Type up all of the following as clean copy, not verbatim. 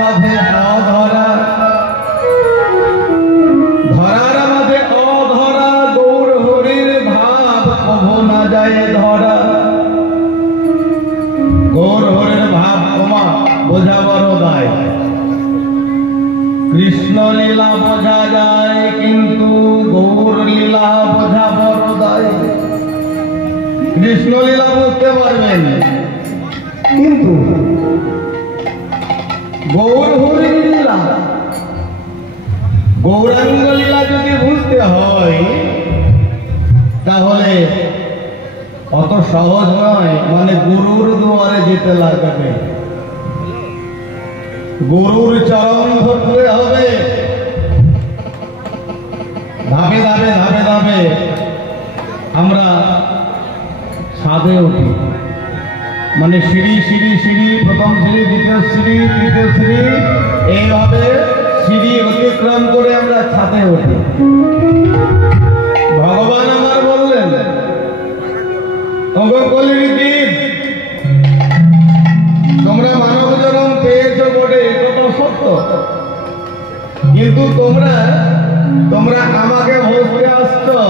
মাঝে অধরা, ধরার মাঝে অধরা, গৌর হরির ভাব কভু না যায় ধরা। গৌর হরির ভাব ক্ষমা বোঝা বড় দায়। কৃষ্ণ লীলা বোঝা যায় কিন্তু গৌর লীলা বোঝা বড় দায়। কৃষ্ণ লীলা বুঝতে পারবেন কিন্তু গৌর হরির লীলা, গৌরাঙ্গ লীলা যদি বুঝতে হয় তাহলে অত সহজ নয়। মানে গুরুর দুয়ারে যেতে লাগবে, গুরুর চরণ ধরতে হবে। ধাপে ধাপে ধাপে ধাপে আমরা ছাদে উঠি, মানে সিঁড়ি সিঁড়ি সিঁড়ি, প্রথম সিঁড়ি, দ্বিতীয় সিঁড়ি, তৃতীয় সিঁড়ি, এইভাবে সিঁড়ি অতিক্রম করে আমরা ছাদে উঠি। ভগবান আমার বললেন, ওগো কলির দ্বীপ, তোমরা মানব জন্ম পেয়েছো বটে, এটা তো সত্য, কিন্তু তোমরা আমাকে ভজতে আসছো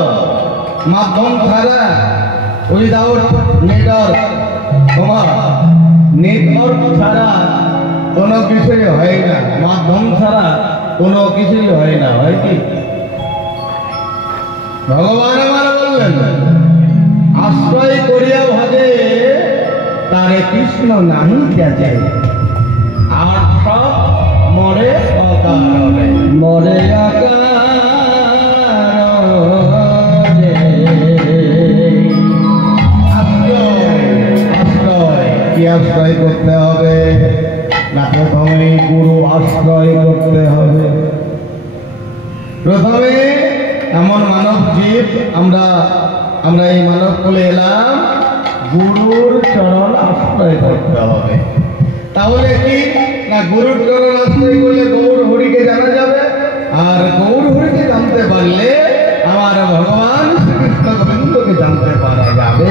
মাধ্যম ছাড়া, উইদাউট নেটওয়ার্ক। তোমার নেটওয়ার্ক ছাড়া কোনো কিছুই হয় না, মাধ্যম ছাড়া কোনো কিছুই হয় না, হয় কি? ভগবান আমার বললেন, আশ্রয় করিয়া ভাবে তারে কৃষ্ণ নাহি যাচে, আর সব মরে অকারণে, মরে অকারণে। আশ্রয় কি আশ্রয় করতে হবে না? প্রথমে গুরু আশ্রয় করতে হবে। প্রথমে এমন মানব জীব আমরা এই মানব কুলে এলাম, গুরুর চরণ আশ্রয় করতে হবে। তাহলে কি না, গুরুর চরণ আশ্রয় করলে গৌর হরিকে জানা যাবে, আর গৌর হরিকে জানতে পারলে আমার ভগবান শ্রীকৃষ্ণ গোবিন্দকে জানতে পারা যাবে।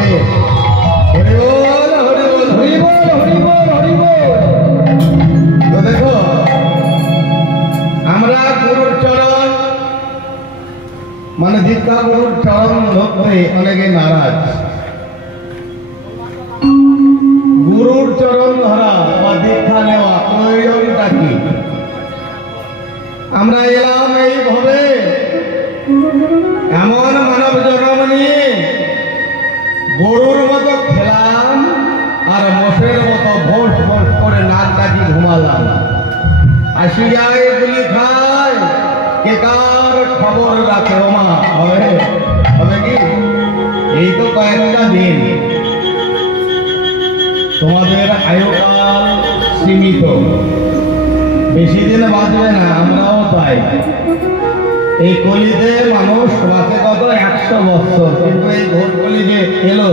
হরি বল, হরি বল, হরি বল, হরি বল, হরি বল। তো দেখো, আমরা গুরুর চরণ মানে দীক্ষা গুরুর চরণ ধরতে অনেকে নারাজ। গুরুর চরণ ধরা বা দীক্ষা নেওয়া প্রয়োজনটা কি? আমরা এলাম এইভাবে এমন মানব জন্ম নিয়ে গরুর মতো খেলাম আর মোষের মতো ভোট ভোট করে নাক ডাকি ঘুমালাম। আসি যায় গুলি খায়, কে কার খবর রাখে? ওমা হবে কি? এই তো কয়েকটা দিন, তোমাদের আয়ুকাল সীমিত, বেশি দিন বাঁচবে না, আমরাও তাই। এই কলিতে মানুষ বাঁচে কত? 100 বছর, কিন্তু এই ঘোর কলি যে এলো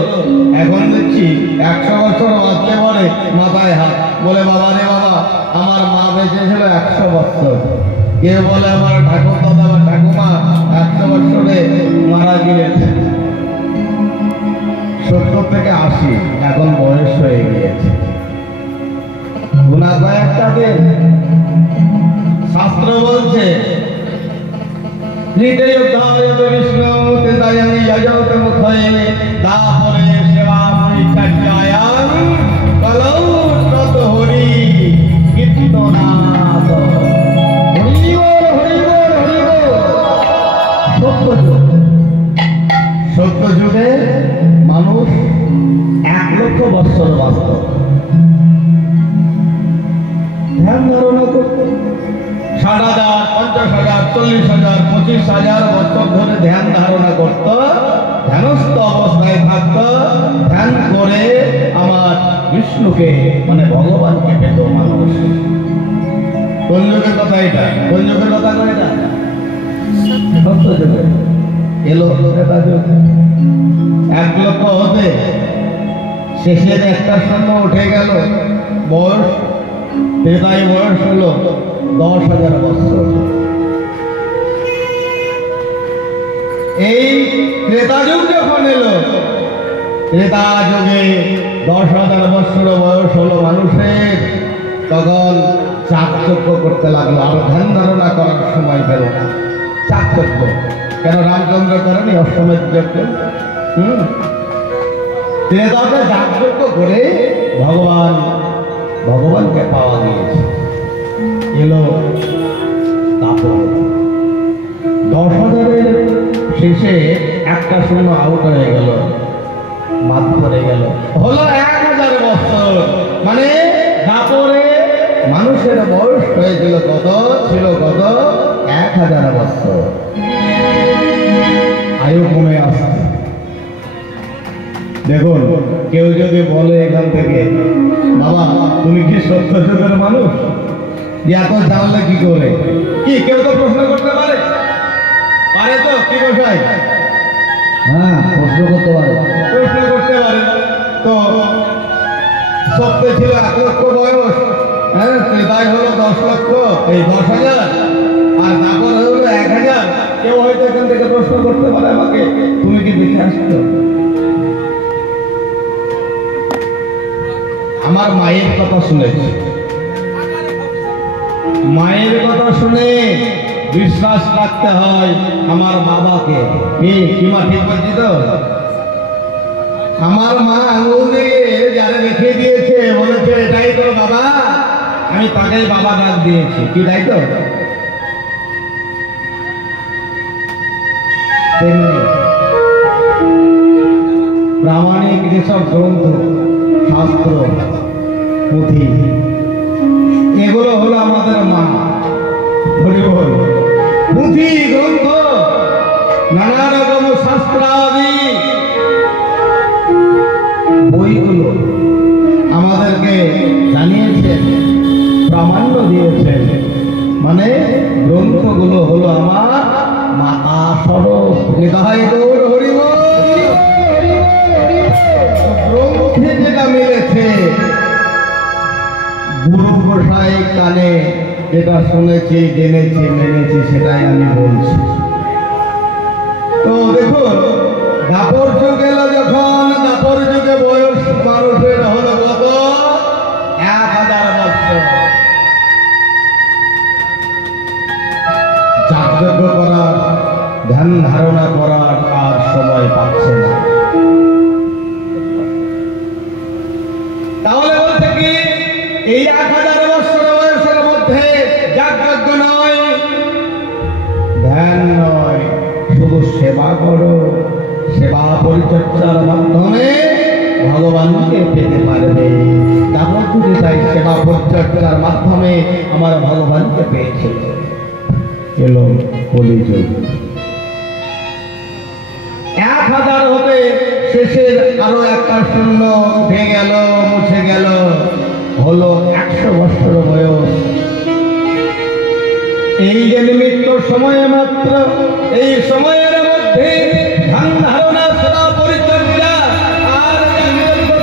এখন দেখছি 100 বছর বাঁচলে পরে মাথায় হাত, বলে বাবা রে বাবা, আমার মা বেঁচে ছিল 100 বছর। কেউ বলে আমার ঠাকুর দাদা বা ঠাকুমা 100 বছরে মারা গিয়েছে। 70 থেকে 80 এখন বয়স হয়ে গিয়েছে। গুণা কয়েকটা দিন। শাস্ত্র বলছে বিষ্ণু তারপরে সেবা পরিচর্যায়াং কলৌ তত হরি কীর্তনাদ। হরি বল, হরি বল, হরি বল। সত্য যুগে মানুষ 1 লক্ষ বৎসর বাঁচত, ধ্যান ধারণা করত। 60,000, 50,000, 40,000, 25,000 বছর ধরে ধ্যান ধারণা করত, ধ্যানস্থ অবস্থায় থাকত, ধ্যান করে আমার বিষ্ণুকে মানে ভগবানকে পেত মানুষ। কোন যুগের কথা এটা? কোন যুগের কথা কয় এটা? সত্য যুগে এলো ত্রেতা যুগ। 1 লক্ষ হতে শেষের একটার সঙ্গে উঠে গেল বয়স, ত্রেতায় বয়স হলো 10,000 বছর। এই ত্রেতা যুগ যখন এলো, ত্রেতা যুগে 10,000 বছর বয়স হলো মানুষের, তখন চাকর যাগযজ্ঞ করতে লাগলো, আর ধ্যান ধারণা করার সময় পেল না। যাগযজ্ঞ কেন রামচন্দ্র করেনি অশ্বমেধ যজ্ঞ? তিনি তাদের যাগযজ্ঞ করে ভগবানকে পাওয়া গিয়েছে। এলো তারপর 10,000-এর শেষে একটা শূন্য আউট হয়ে গেল, বাদ পড়ে গেল, হলো 1,000 বছর। মানে দাপরে মানুষের বয়স হয়েছিল কত? ছিল কত? 1,000 বছর। আয়ু কমে আসছে। দেখুন, কেউ যদি বলে এখান থেকে, বাবা তুমি কি সত্য যুগের মানুষ, এত জানলে কি করে? কি কেউ তো প্রশ্ন করতে পারে? পারে তো? কি গোসাই? হ্যাঁ, প্রশ্ন করতে পারে, প্রশ্ন করতে পারে। তো সত্যি ছিল 1 লক্ষ বয়স, হ্যাঁ, তাই হলো 10 লক্ষ, এই 10,000, আর তারপর হলো 1,000। কেউ হয়তো এখান থেকে প্রশ্ন করতে পারে আমাকে, তুমি কি দেখে আসছো? আমার মায়ের কথা শুনেছি, মায়ের কথা শুনে বিশ্বাস রাখতে হয় আমার বাবাকে। কি মা ঠিক বলছি তো? আমার মা আঙুল দিয়ে যারা রেখে দিয়েছে, বলেছে এটাই তোর বাবা, আমি তাকেই বাবা ডাক দিয়েছি। কি তাই তো? প্রামাণিক যেসব গ্রন্থ, শাস্ত্র, পুঁথি, এগুলো হলো আমাদের মা। হরিবল। পুঁথি গ্রন্থ, নানা রকম শাস্ত্রাদি বইগুলো আমাদেরকে জানিয়েছেন, প্রামাণ্য দিয়েছেন। মানে গ্রন্থগুলো হলো আমার মাতা স্বরূপ। হরিবল। গ্রন্থে যেটা মিলেছে, গুরু গোসাই কানে যেটা শুনেছি, জেনেছি, মেনেছি, সেটাই আমি বলছি। তো দেখুন, দাপর যুগ এলো যখন, দাপর যুগে বয়স মানুষের হলো কত? 1,000 বছর। যাগযজ্ঞ করার, ধ্যান ধারণা করার আর সময় পাচ্ছে না। তাহলে বলছে কি, এই 1,000 বছর বয়সের মধ্যে যাগযজ্ঞ নয়, ধ্যান নয়, শুধু সেবা করো। সেবা পরিচর্যার মাধ্যমে ভগবানকে পেতে পারবে। তারপর যদি তাই সেবা পরিচর্যার মাধ্যমে আমার ভগবানকে পেয়েছিল। এলো কলিযুগ। 1,000 হতে শেষের আরো একটা শূন্য উঠে গেল, মুছে গেল, হলো 100 বছর বয়স। এই যে নিমিত্ত সময় মাত্র, এই সময়ের মধ্যে ধ্যান ধারণা, সেবা পরিচর্যা আর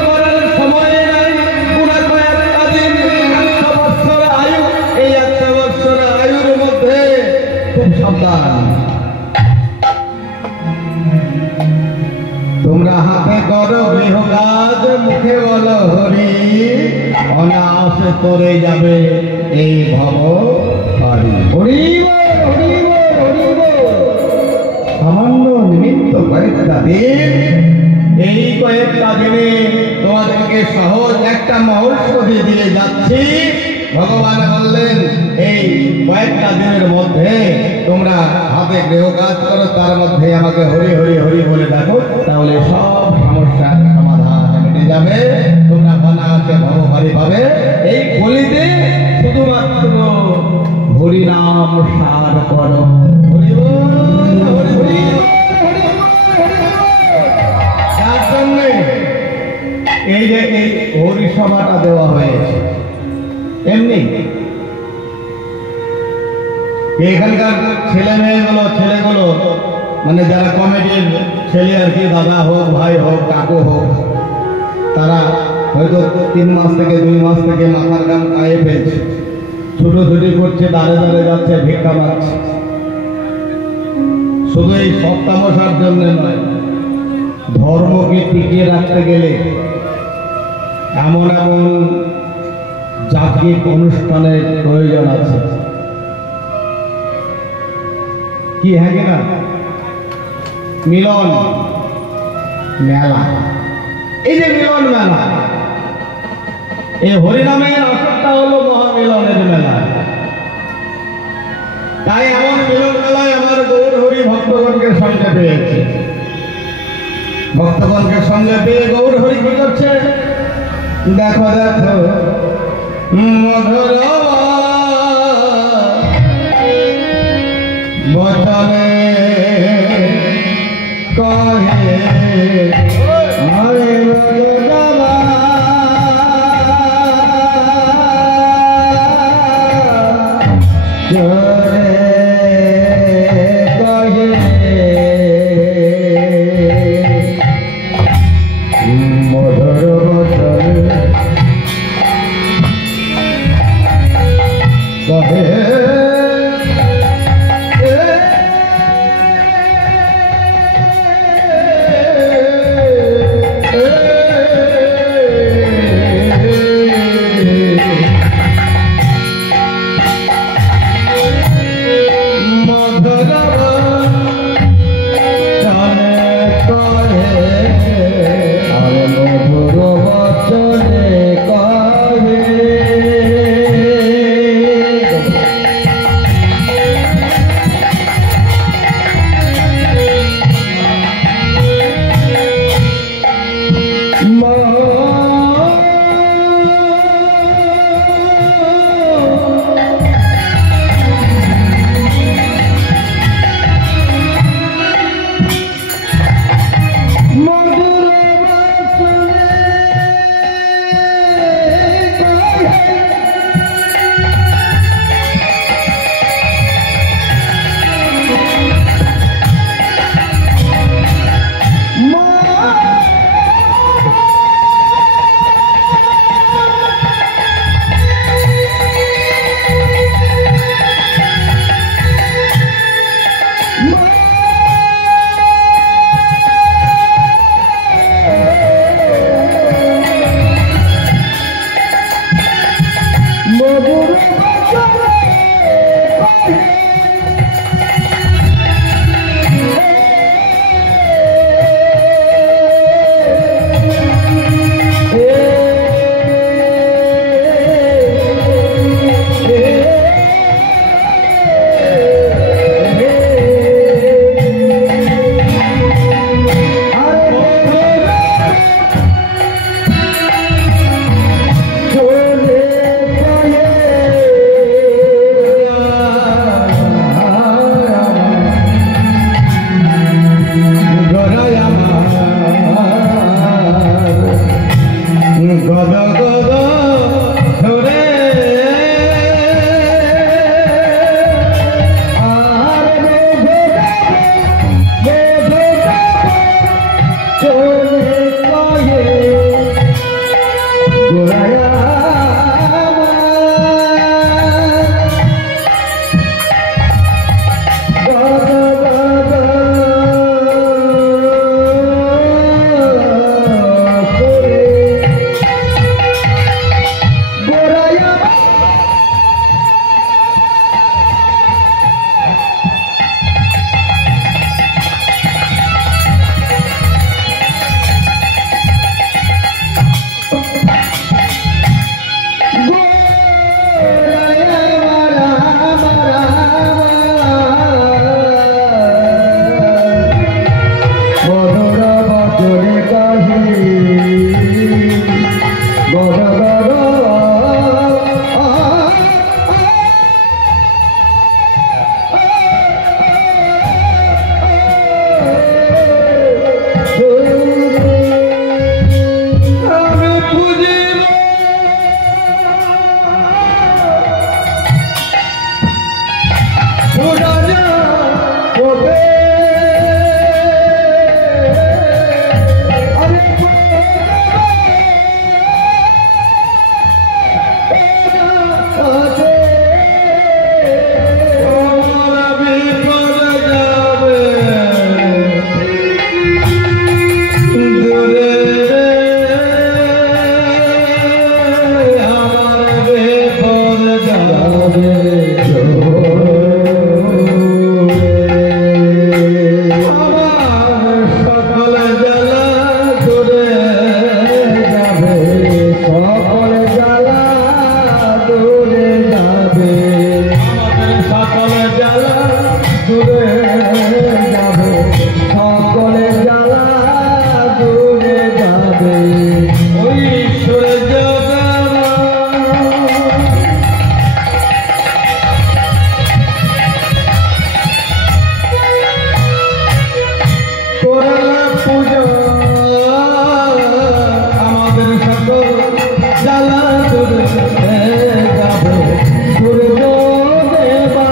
করার সময় নাই। পুরা কয়েকটা দিন, 100 বছর আয়ু, এই 100 বছর আয়ুর মধ্যে খুব সাবধান। তোমরা হাতে করো গৃহ কাজ, মুখে বলো হরি, অনায়াসে তরে যাবে এই ভব হরি। সামান্য নিমিত্ত কয়েকটা দিন, এই কয়েকটা দিনে তোমাদেরকে সহজ একটা মহর্ষ দিয়ে যাচ্ছি। ভগবান বললেন, এই কয়েকটা দিনের মধ্যে তোমরা হাতে গৃহ কাজ করো, তার মধ্যে আমাকে হরি হরি হরি বলে ডাকো, তাহলে সব সমস্যার সমাধান মিটে যাবে। তোমরা অনায়াসে ভব হরি পাবে। এই কলিতে শুধুমাত্র হরি নাম সার করো। হরি বল, হরি হরি। যার জন্য এই যে এই হরি সভাটা দেওয়া হয়েছে, এমনি এখানকার ছেলেগুলো মানে যারা কমিটির ছেলে আর কি, দাদা হোক, ভাই হোক, কাকু হোক, তারা হয়তো 3 মাস থেকে 2 মাস থেকে মাথার গাম পায়ে ফেলছে, ছুটোছুটি করছে, দাঁড়ে দাঁড়ে যাচ্ছে, ভিক্ষা পাচ্ছে। শুধু এই সপ্তামশার জন্য নয়, ধর্মকে টিকিয়ে রাখতে গেলে এমন এমন জাতিক অনুষ্ঠানের প্রয়োজন আছে। কি হ্যাঁ কিনা মিলন মেলা। এই যে মিলন মেলা, এই হরিনামের আসরটা হলো মহামিলনের মেলা। তাই এমন মিলন মেলায় আমার গৌর হরি ভক্তগণকে সঙ্গে পেয়েছে। ভক্তগণকে সঙ্গে পেয়ে গৌর হরি কি করছে দেখো দেখো মধুর বচনে কহে সকলে জ্বালা দূরে যাবে, সকলে জ্বালা দূরে যাবে, ওই ঈশ্বরের করলা পূজা আমাদের সকল জ্বালা দূরে যাবে, সূর্য দেবা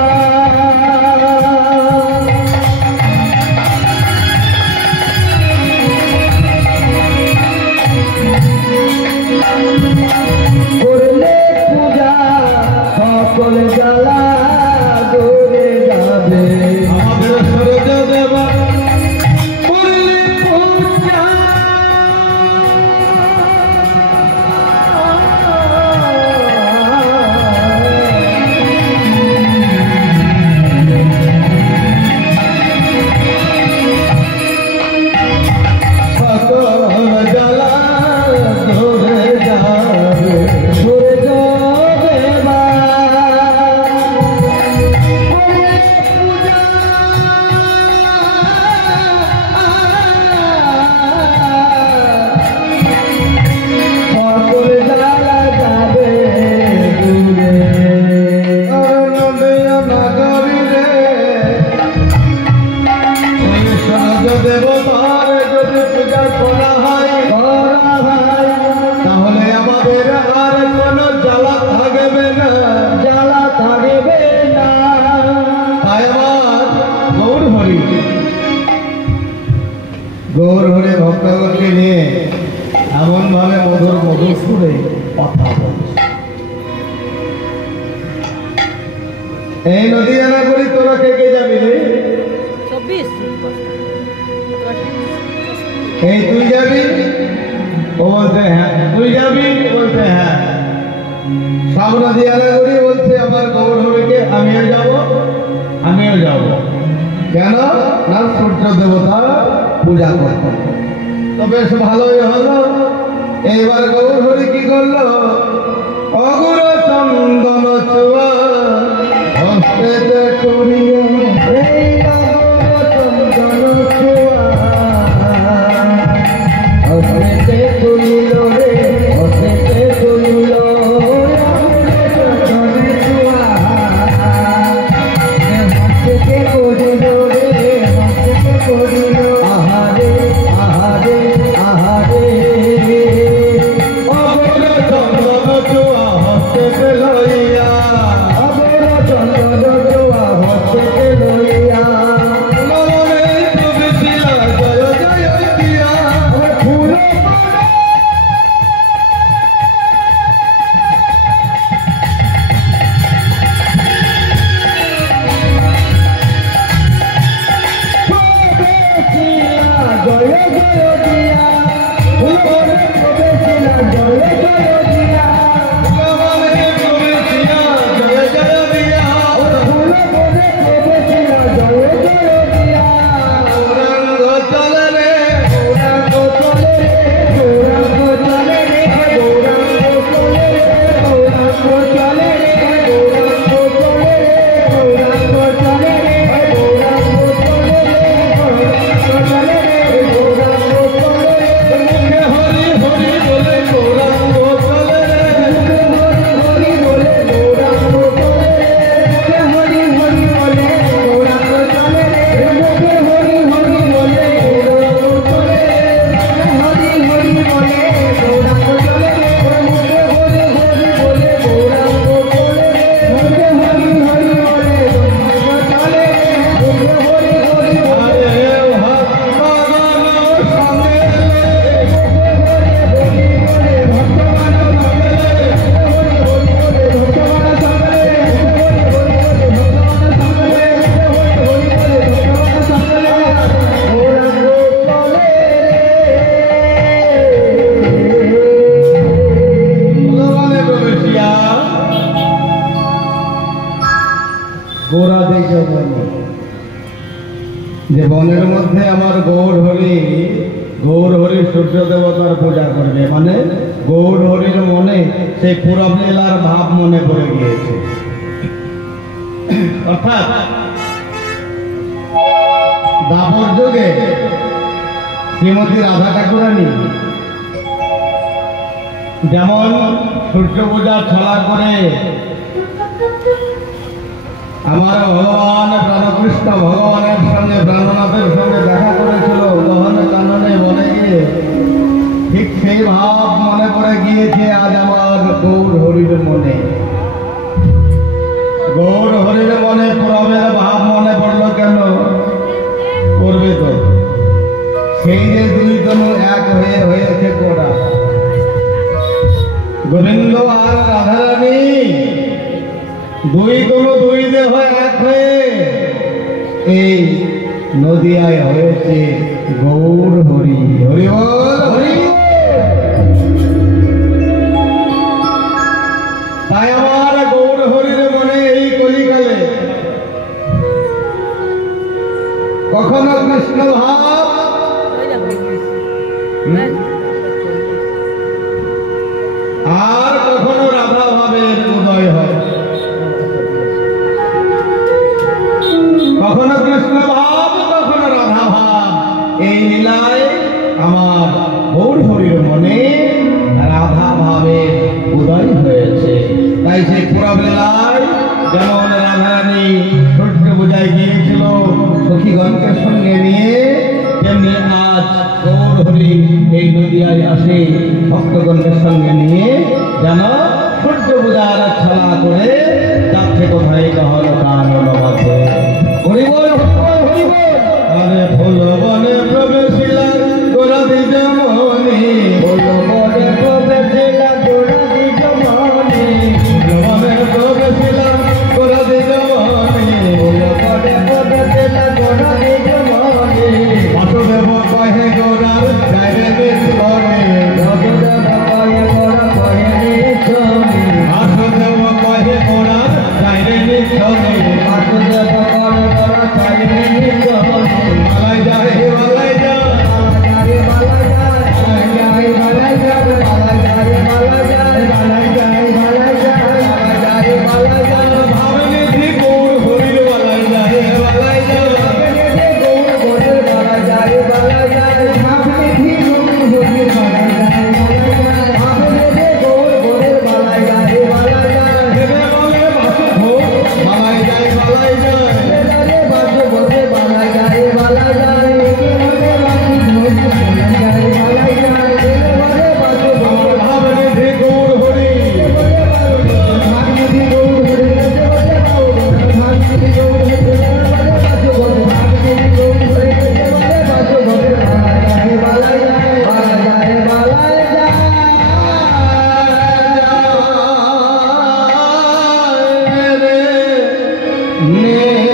করলে পূজা সকল জ্বালা দূরে যাবে, আমাদের সূর্য দেবা করলে পূজা সকল জ্বালা ধরে যাবে, সূর্য দেবা করলে পূজা সকল জ্বালা যাবে দূরে, নদিয়া নগরী রে ওই সূর্য দেবতার যদি পূজা করা হয় তাহলে আমাদের আর কোনো জ্বালা থাকবে না, জ্বালা থাকবে না। তাই আমার গৌর হরি ভক্তগণকে নিয়ে এমন ভাবে মধুর মধুর সুরে কথা বলছে। এই নদিয়া নগরী তোরা কে কে যাবি রে? 24 এই তুই যাবি? ও বলতে হ্যাঁ। তুই যাবি? বলতে হ্যাঁ। সব নদিয়া নগরী বলছে আমার গৌর হরিকে আমিও যাব, আমিও যাব। কেন না সূর্য দেবতা পূজা করতে। তো বেশ ভালোই হলো। এইবার গৌর হরি কি করলো? অগুর চন্দন চুয়া হস্তেতে করিয়া, এই অগুর চন্দন চুয়া হস্তেতে তুলিল রে, হস্তেতে তুলিল চন্দন চুয়া, হস্তেতে করিল রে, হস্তেতে করিল আহারে আহারে আহারে, অগুর চন্দন চুয়া হস্তেতে লইয়া, অগুর চন্দন চুয়া হস্তেতে লইয়া, মনে প্রবেশিলা জয় জয় দিয়া, ফুল জয় জয় দিয়া, ফুল প্রবেশিলা জয় জয় দিয়া, মনে প্রবেশিলা জয় জয় দিয়া, ফুল প্রবেশিলা জয় জয় দিয়া, গৌরাঙ্গ চলে রে, গৌরাঙ্গ চলে রে, গৌরাঙ্গ চলে রে, গৌরাঙ্গ চলে রে, গৌরাঙ্গ চলে রে, গৌরাঙ্গ চলে রে, গৌরাঙ্গ চলে রে, গৌরাঙ্গ চলে রে, গৌরাঙ্গ চলে রে, গৌরাঙ্গ চলে রে, মুখে হরি হরি বলে গৌরাঙ্গ চলে রে, মুখে হরি হরি বলে গৌরাঙ্গ চলে রে, মুখে হরি হরি বলে গৌরাঙ্গ চলে রে, মুখে হরি হরি বলে গৌরাঙ্গ চলে রে, মুখে হরি হরি বলে গৌরাঙ্গ চলে রে, মুখে হরি হরি বলে গৌরাঙ্গ চলে রে, মুখে হরি হরি বলে গৌরাঙ্গ চলে রে, মুখে হরি হরি বলে গোরা দেখে বলে যে বনের মধ্যে আমার গৌর হরি সূর্য দেবতার পূজা করবে, মানে গৌর হরির মনে সেই পুরব লীলার ভাব মনে পড়ে গিয়েছে। অর্থাৎ দাপর যুগে শ্রীমতী রাধা ঠাকুরানী যেমন সূর্য পূজার ছলা করে আমার ভগবান প্রাণকৃষ্ণ ভগবানের সঙ্গে প্রাণনাথের সঙ্গে দেখা করেছিল গহন কাননে বনে গিয়ে, ঠিক সেই ভাব মনে পড়ে গিয়েছে আজ আমার গৌর হরির মনে। গৌর হরির মনে পুরবের ভাব মনে পড়লো কেন? পড়বে তো, সেই যে দুই তনু এক হয়ে হয়েছে কোরা, গোবিন্দ আর রাধারানী দুই তনু দুই দেহ এক হয়ে এই নদিয়ায় হয়েছে গৌর হরি। হরি বল, হরি। তাই আমার গৌর হরির মনে এই কলিকালে কখনো কৃষ্ণ ভাব আর কখনো রাধা ভাবের উদয় হয়, কখনো কৃষ্ণ ভাব কখনো রাধা ভাব। এই লীলায় আমার গৌর হরির মনে রাধা ভাবের উদয় হয়েছে। তাই সেই পুরব লীলায় যেমন রাধারানী সূর্য পূজায় গিয়েছিল সখীগণকে সঙ্গে নিয়ে, তেমনি আজ গৌর হরি এই নদিয়ায় আসে ভক্তগণকে সঙ্গে নিয়ে, যেন সূর্য পূজার ছলা করে যাচ্ছে কোথায় গহন কানন মাঝে। হরি বল, হরি বল। আরে ফুল বনে প্রবেশিলা গোরা দ্বিজ মনি, ফুল বনে প্রবেশিলা গোরা দ্বিজ মনি, ফুল বনে প্রবেশিলা গোরা দ্বিজ মনি, ফুল বনে প্রবেশিলা গোরা দ্বিজ মনি। বাসুদেব কহে গোরার যাইরে নিঃসনে, বাসুদেব কহে গোরা কহে নিঃসনে, বাসুদেব কহে গোরার যাইরে নিঃসনে, বাসুদেব কহে গোরা যাইরে নিঃসনে। মালাই যায় মালাই যায় মালাই যায় মালাই যায় মালাই যায় মালাই যায় মালাই যায় মালাই যায় মালাই যায় ভাবনে যে গৌর হরির মালাই যায় মালাই যায়, ভাবনে যে গৌর হরির মালাই যায় মালাই যায়, ভাবনে যে গৌর হরির মালাই যায় মালাই যায়, ভাবনে যে গৌর হরির মালাই যায় মালাই যায়। হেরে বলে বাসু ভোগ মালাই যায় মালাই যায়, হেরে বাসু ভোগে মালাই যায় মালাই যায়, হেরে বাসু ভোগ মালাই যায় মালাই যায়, হেরে বলে বাসু ভোগ। ভাবনে যে গৌর হরি, ভাবনে যে গৌর হরি, ভাবনে যে গৌর হরি, বাসু ভোগ, ভাবনে যে গৌর হরি, বাসু ভোগ মালাই যায় মালাই যায় মালাই যায় মালাই যায়। নে